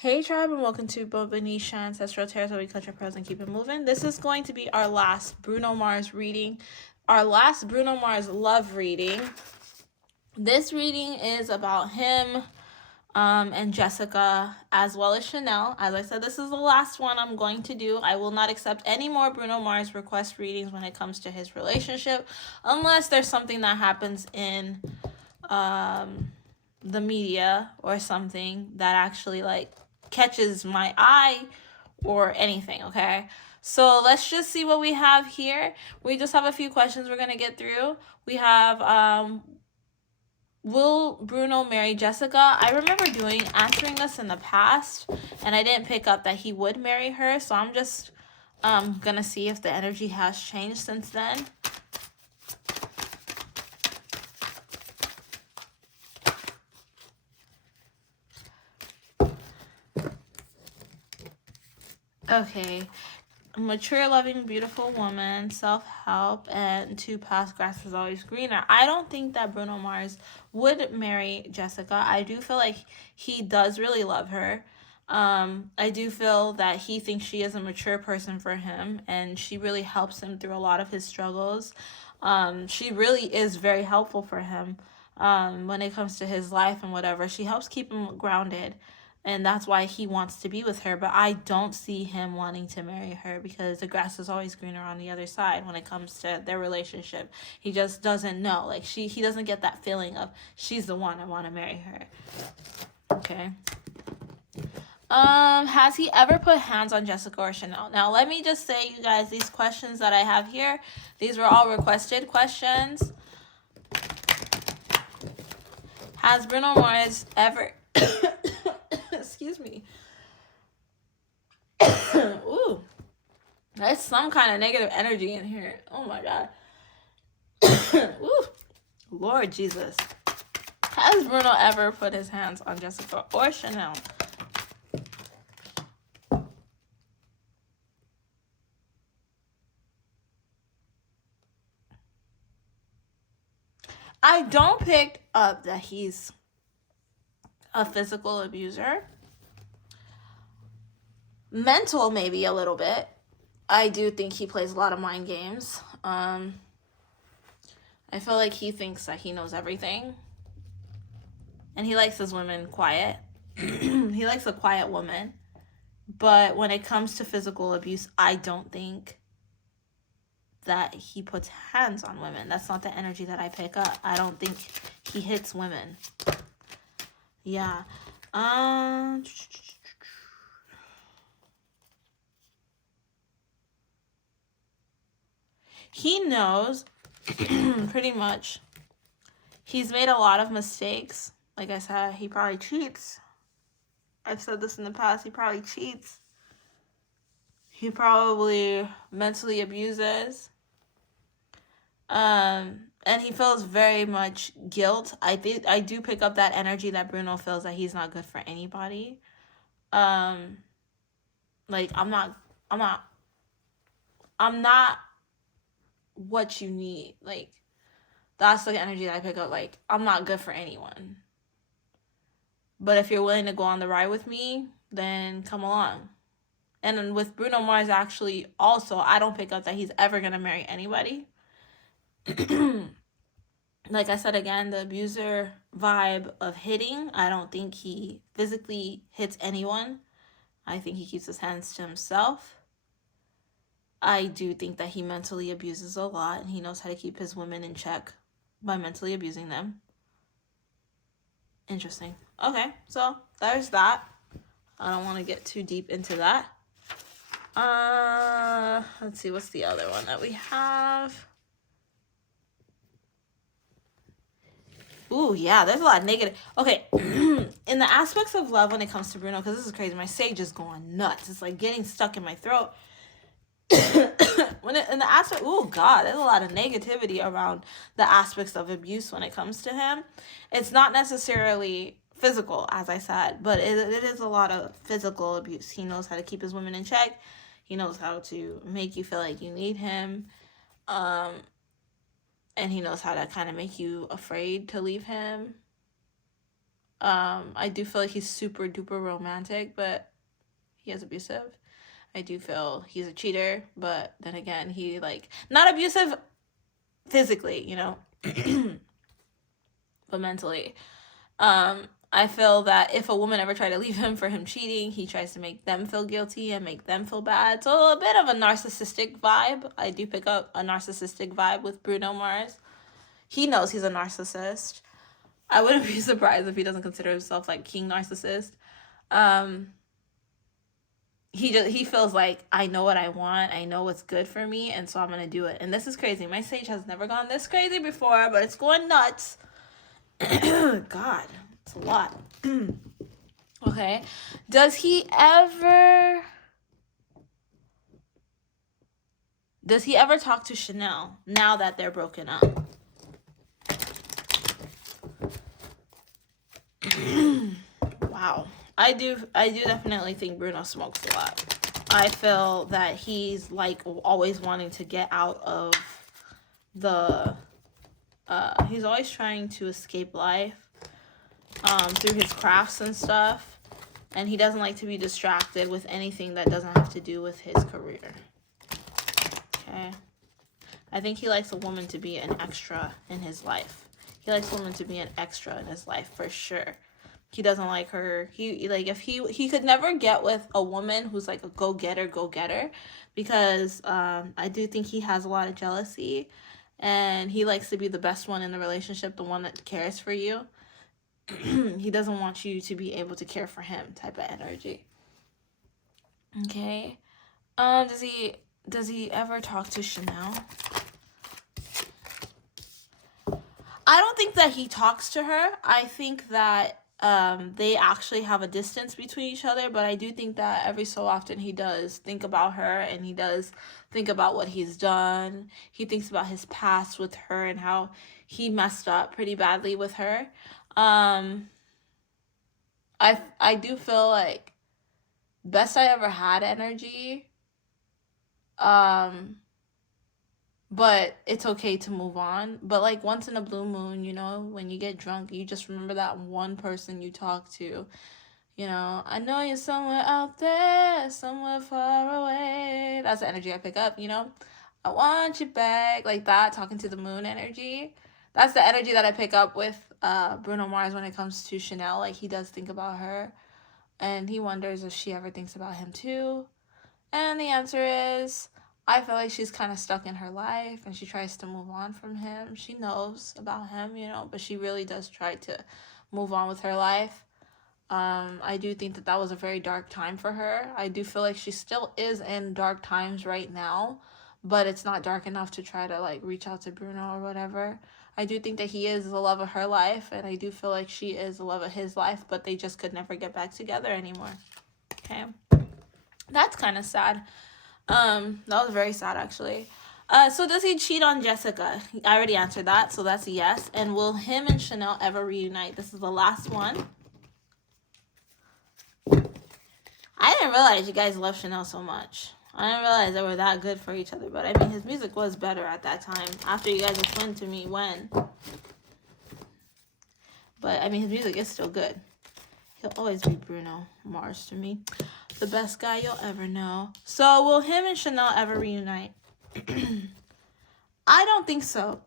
Hey tribe, and welcome to Bobo-Nesha Ancestral Terrace, where we cut your prayers and keep it moving. This is going to be our last Bruno Mars reading, our last Bruno Mars love reading. This reading is about him and Jessica, as well as Chanel. As I said, this is the last one I'm going to do. I will not accept any more Bruno Mars request readings when it comes to his relationship, unless there's something that happens in the media or something that actually catches my eye or anything. Okay, so let's just see what we have here. We just have a few questions we're gonna get through. We have will Bruno marry Jessica? I remember answering this in the past, and I didn't pick up that he would marry her, so I'm just gonna see if the energy has changed since then. Okay, mature, loving, beautiful woman, self-help, and two paths, grass is always greener. I don't think that Bruno Mars would marry Jessica. I do feel like he does really love her. I do feel that he thinks she is a mature person for him, and she really helps him through a lot of his struggles. She really is very helpful for him when it comes to his life and whatever. She helps keep him grounded, and that's why he wants to be with her. But I don't see him wanting to marry her, because the grass is always greener on the other side when it comes to their relationship. He just doesn't know. Like, he doesn't get that feeling of she's the one, I want to marry her. Okay. Has he ever put hands on Jessica or Chanel? Now, let me just say, you guys, these questions that I have here, these were all requested questions. Has Bruno Mars ever excuse me. Ooh. There's some kind of negative energy in here. Oh my god. Ooh. Lord Jesus. Has Bruno ever put his hands on Jessica or Chanel? I don't pick up that he's a physical abuser. Mental, maybe a little bit. I do think he plays a lot of mind games. I feel like he thinks that he knows everything. And he likes his women quiet. He likes a quiet woman. But when it comes to physical abuse, I don't think that he puts hands on women. That's not the energy that I pick up. I don't think he hits women. Yeah. He knows pretty much. He's made a lot of mistakes. Like I said, he probably cheats. I've said this in the past. He probably cheats. He probably mentally abuses. And he feels very much guilt. I do pick up that energy that Bruno feels that he's not good for anybody. Like, I'm not what you need. Like, that's the energy that I pick up. Like, I'm not good for anyone. But if you're willing to go on the ride with me, then come along. And with Bruno Mars, actually, also, I don't pick up that he's ever going to marry anybody. Like I said again, the abuser vibe of hitting, I don't think he physically hits anyone. I think he keeps his hands to himself. I do think that he mentally abuses a lot, and he knows how to keep his women in check by mentally abusing them. Interesting. Okay, so there's that. I don't want to get too deep into that. Let's see, what's the other one that we have? Ooh, yeah, there's a lot of negative. Okay, in the aspects of love when it comes to Bruno, because this is crazy, my sage is going nuts. It's like getting stuck in my throat. In the aspect, oh God, there's a lot of negativity around the aspects of abuse when it comes to him. It's not necessarily physical, as I said, but it is a lot of physical abuse. He knows how to keep his women in check. He knows how to make you feel like you need him. And he knows how to kind of make you afraid to leave him. I do feel like he's super duper romantic, but he is abusive. I do feel he's a cheater, but then again, he like not abusive physically, you know, but mentally. I feel that if a woman ever tried to leave him for him cheating, he tries to make them feel guilty and make them feel bad. So a bit of a narcissistic vibe. I do pick up a narcissistic vibe with Bruno Mars. He knows he's a narcissist. I wouldn't be surprised if he doesn't consider himself like king narcissist. He feels like, I know what I want, I know what's good for me, and so I'm gonna do it. And this is crazy. My sage has never gone this crazy before, but it's going nuts. God, it's a lot. Okay. Does he ever talk to Chanel now that they're broken up? Wow. I do definitely think Bruno smokes a lot. I feel that he's like always wanting to get out of the he's always trying to escape life through his crafts and stuff, and he doesn't like to be distracted with anything that doesn't have to do with his career. Okay. I think he likes a woman to be an extra in his life. He likes a woman to be an extra in his life for sure. He doesn't like her. He like, if he could never get with a woman who's like a go-getter, because I do think he has a lot of jealousy, and he likes to be the best one in the relationship, the one that cares for you. He doesn't want you to be able to care for him type of energy. Okay. Does he ever talk to Chanel? I don't think that he talks to her. I think that they actually have a distance between each other, but I do think that every so often he does think about her, and he does think about what he's done. He thinks about his past with her and how he messed up pretty badly with her. I do feel like best I ever had energy. But it's okay to move on. But like once in a blue moon, you know, when you get drunk, you just remember that one person you talk to. You know, I know you're somewhere out there, somewhere far away. That's the energy I pick up, you know. I want you back, like that, talking to the moon energy. That's the energy that I pick up with Bruno Mars when it comes to Chanel. Like, he does think about her, and he wonders if she ever thinks about him too. And the answer is, I feel like she's kind of stuck in her life, and she tries to move on from him. She knows about him, you know, but she really does try to move on with her life. I do think that was a very dark time for her. I do feel like she still is in dark times right now, but it's not dark enough to try to like reach out to Bruno or whatever. I do think that he is the love of her life, and I do feel like she is the love of his life, but they just could never get back together anymore. Okay. That's kind of sad. That was very sad, actually. So does he cheat on Jessica? I already answered that, so that's a yes. And will him and Chanel ever reunite? This is the last one. I didn't realize you guys love Chanel so much. I didn't realize they were that good for each other. But, I mean, his music was better at that time. After you guys explained to me when. But, I mean, his music is still good. He'll always be Bruno Mars to me. The best guy you'll ever know. So, will him and Chanel ever reunite? I don't think so.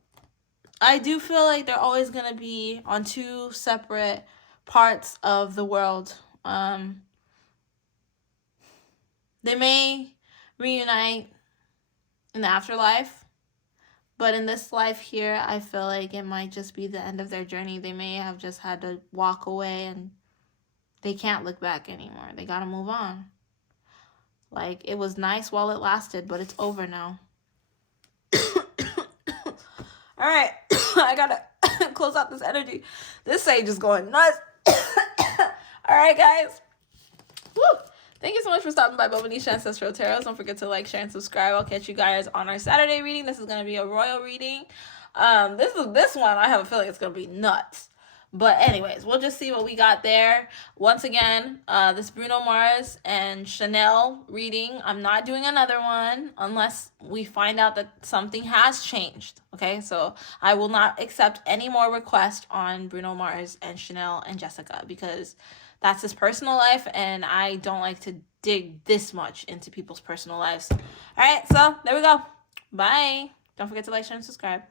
I do feel like they're always going to be on two separate parts of the world. They may reunite in the afterlife, but in this life here, I feel like it might just be the end of their journey. They may have just had to walk away, and they can't look back anymore. They gotta move on. Like, it was nice while it lasted, but it's over now. All right, I gotta close out this energy. This sage is going nuts. All right, guys. Woo! Thank you so much for stopping by Bobo-Nesha Ancestral Tarot. Don't forget to like, share, and subscribe. I'll catch you guys on our Saturday reading. This is going to be a royal reading. This one, I have a feeling it's going to be nuts. But anyways, we'll just see what we got there. Once again, this Bruno Mars and Chanel reading, I'm not doing another one unless we find out that something has changed. Okay, so I will not accept any more requests on Bruno Mars and Chanel and Jessica, because that's his personal life and I don't like to dig this much into people's personal lives. All right, so there we go. Bye. Don't forget to like, share, and subscribe.